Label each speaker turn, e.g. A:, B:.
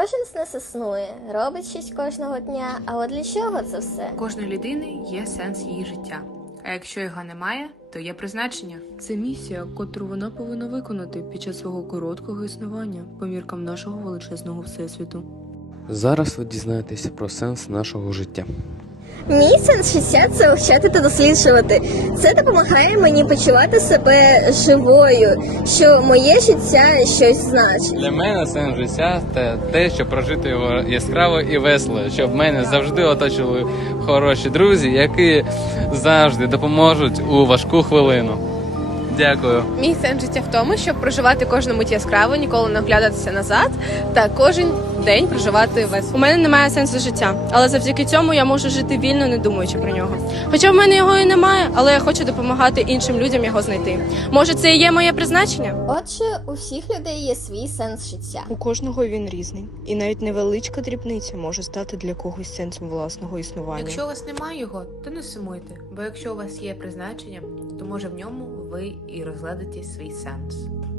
A: Кожен з нас існує, робить щось кожного дня, а от для чого це все?
B: У кожної людини є сенс її життя. А якщо його немає, то є призначення.
C: Це місія, котру вона повинна виконати під час свого короткого існування по міркам нашого величезного всесвіту.
D: Зараз ви дізнаєтеся про сенс нашого життя.
A: Мій сенс життя – це вивчати та досліджувати. Це допомагає мені почувати себе живою, що моє життя щось значить.
E: Для мене сенс життя – це те, щоб прожити його яскраво і весело, щоб мене завжди оточили хороші друзі, які завжди допоможуть у важку хвилину. Дякую.
B: Мій сенс життя в тому, щоб проживати кожну мить яскраво, ніколи не оглядатися назад та кожен день проживати весело.
F: У мене немає сенсу життя, але завдяки цьому я можу жити вільно, не думаючи про нього. Хоча в мене його і немає, але я хочу допомагати іншим людям його знайти. Може, це і є моє призначення?
A: Отже, у всіх людей є свій сенс життя.
C: У кожного він різний, і навіть невеличка дрібниця може стати для когось сенсом власного існування.
B: Якщо у вас немає його, то не сумуйте, бо якщо у вас є призначення, то може в ньому ви і розгледите свій сенс.